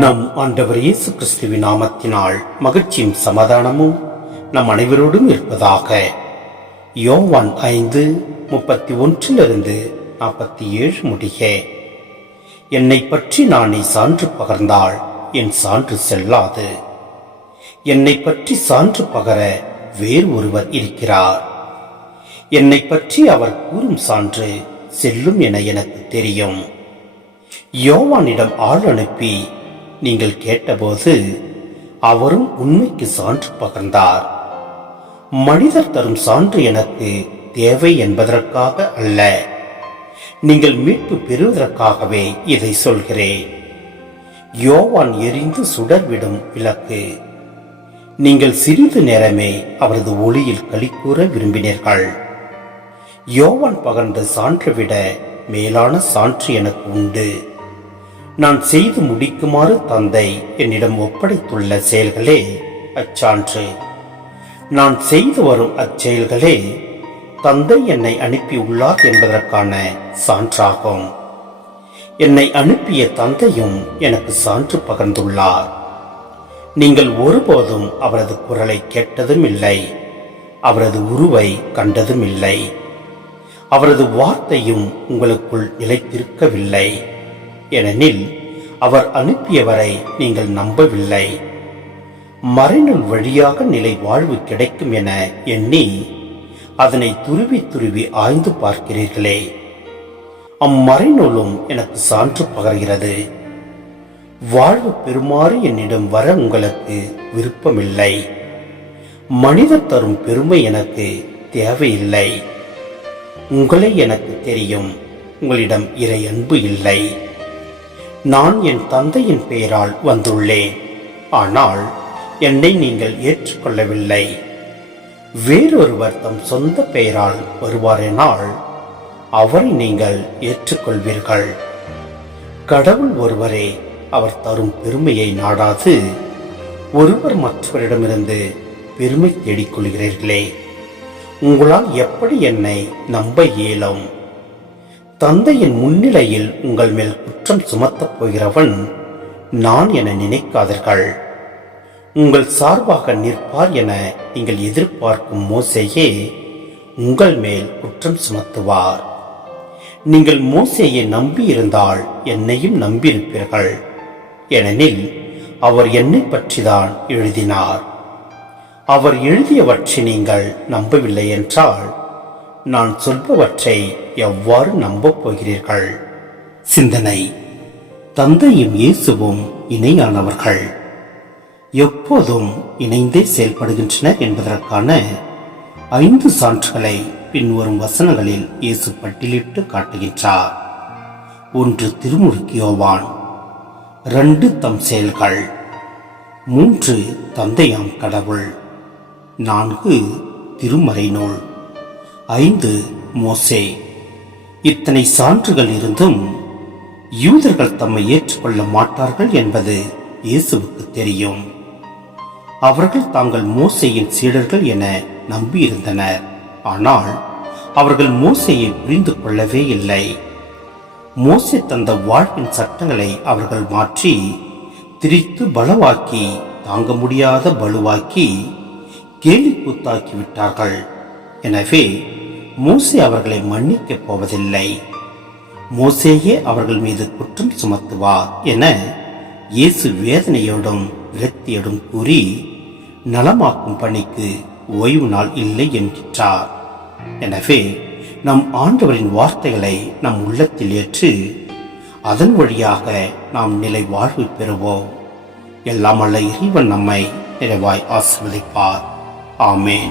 நம் ஆண்டவர் இயேசு கிறிஸ்துவின் நாமத்தினால் மகிழ்ச்சியும் சமாதானமும் நம் அனைவரோடும் இருப்பதாக. யோவான் ஐந்து முப்பத்தி ஒன்றிலிருந்து நாற்பத்தி ஏழு முடிக. என்னை பற்றி நானே சான்று பகர்ந்தால் என் சான்று செல்லாது. என்னை பற்றி சான்று பகர வேறு ஒருவர் இருக்கிறார். என்னை பற்றி அவர் கூறும் சான்று செல்லும் என எனக்கு தெரியும். யோவானிடம் ஆள் அனுப்பி நீங்கள் கேட்டபோது அவரும் உண்மைக்கு சான்று பகர்ந்தார். மனிதர் தரும் சான்று எனக்கு தேவை என்பதற்காக அல்ல. நீங்கள் மீட்பு பெறுவதற்காகவே இதை சொல்கிறேன். யோவான் எரிந்து சுடர்விடும் விளக்கு. நீங்கள் சிறிது நேரமே அவரது ஒளியில் களிக்கூற விரும்பினீர்கள். யோவான் பகர்ந்த சான்று விட மேலான சான்று எனக்கு உண்டு. நான் செய்து முடிக்குமாறு தந்தை என்னிடம் ஒப்படைத்துள்ள செயல்களே அச்சான்று. நான் செய்து வரும் அச்செயல்களே தந்தை என்னை அனுப்பியுள்ளார் என்பதற்கான சான்றாகும். என்னை அனுப்பிய தந்தையும் எனக்கு சான்று பகர்ந்துள்ளார். நீங்கள் ஒருபோதும் அவரது குரலை கேட்டதும் இல்லை. அவரது உருவை கண்டதும் இல்லை. அவரது வார்த்தையும் உங்களுக்குள் நிலைத்திருக்கவில்லை. ஏனெனில் அவர் அனுப்பியவரை நீங்கள் நம்பவில்லை. மறைநூல் வழியாக நிலை வாழ்வு கிடைக்கும் என எண்ணி அதனை துருவி துருவி ஆய்ந்து பார்க்கிறீர்களே. அம்மறைநூலும் எனக்கு சான்று பகர்கிறது. வாழ்வு பெறுமாறு என்னிடம் வர உங்களுக்கு விருப்பமில்லை. மனிதர் தரும் பெருமை எனக்கு தேவையில்லை. உங்களை எனக்கு தெரியும் உங்களிடம் இறை அன்பு இல்லை. நான் என் தந்தையின் பெயரால் வந்துள்ளேன் ஆனால் என்னை நீங்கள் ஏற்றுக்கொள்ளவில்லை. வேறொருவர் தம் சொந்த பெயரால் வருவாரெனால் அவரை நீங்கள் ஏற்றுக்கொள்வீர்கள். கடவுள் ஒருவரே அவர் தரும் பெருமையை நாடாது. ஒருவர் மற்றவரிடமிருந்து பெருமை தேடிக்கொள்கிறீர்களே. உங்களால் எப்படி என்னை நம்ப இயலும்? தந்தையின் முன்னிலையில் உங்கள் மேல் குற்றம் சுமத்தப் போகிறவன் நான் என நினைக்காதீர்கள். உங்கள் சார்பாக நிற்பார் என நீங்கள் எதிர்பார்க்கும் மோசையே உங்கள் மேல் குற்றம் சுமத்துவார். நீங்கள் மோசையை நம்பியிருந்தால் என்னையும் நம்பியிருப்பீர்கள். ஏனெனில் அவர் என்னை பற்றிதான் எழுதினார். அவர் எழுதியவற்றை நீங்கள் நம்பவில்லை என்றால் நான் சொல்பவற்றை எவ்வாறு நம்பப் போகிறீர்கள்? சிந்தனை. தந்தையும் இயேசுவும் இணையானவர்கள். எப்போதும் இணைந்தே செயல்படுகின்றனர் என்பதற்கான ஐந்து சான்றுகளை பின்வரும் வசனங்களில் இயேசு பட்டியலிட்டு காட்டுகின்றார். ஒன்று திருமுருக்கியோவான் ரெண்டு தம் செயல்கள். மூன்று தந்தையாம் கடவுள். நான்கு திருமறை நூல். ஐந்து மோசே. இத்தனை சான்றுகள் இருந்தும் யூதர்கள் தம்மை ஏற்றுக்கொள்ள மாட்டார்கள் என்பது இயேசுவுக்கு தெரியும். அவர்கள் தாங்கள் மோசையின் சீடர்கள் என நம்பியிருந்தனர். ஆனால் அவர்கள் மோசையை புரிந்து கொள்ளவே இல்லை. மோசை தந்த வாழ்வின் சட்டங்களை அவர்கள் மாற்றி திரித்து பலவாக்கி தாங்க முடியாத பலுவாக்கி கேலி கூத்தாக்கி விட்டார்கள். எனவே மோசே அவர்களை மன்னிக்கப் போவதில்லை. மோசேயே அவர்கள் மீது குற்றம் சுமத்துவார் என இயேசு வேதனையோடும் விரக்தியோடும் கூறி நலமாக்கும் பணிக்கு ஓய்வு நாள் இல்லை என்கின்றார். எனவே நம் ஆண்டவரின் வார்த்தைகளை நம் உள்ளத்தில் ஏற்று அதன் வழியாக நாம் நிலை வாழ்வு பெறுவோம். எல்லாம் அல்ல இறைவன் நம்மை நிறைவாய் ஆசிர்வதிப்பார். ஆமேன்.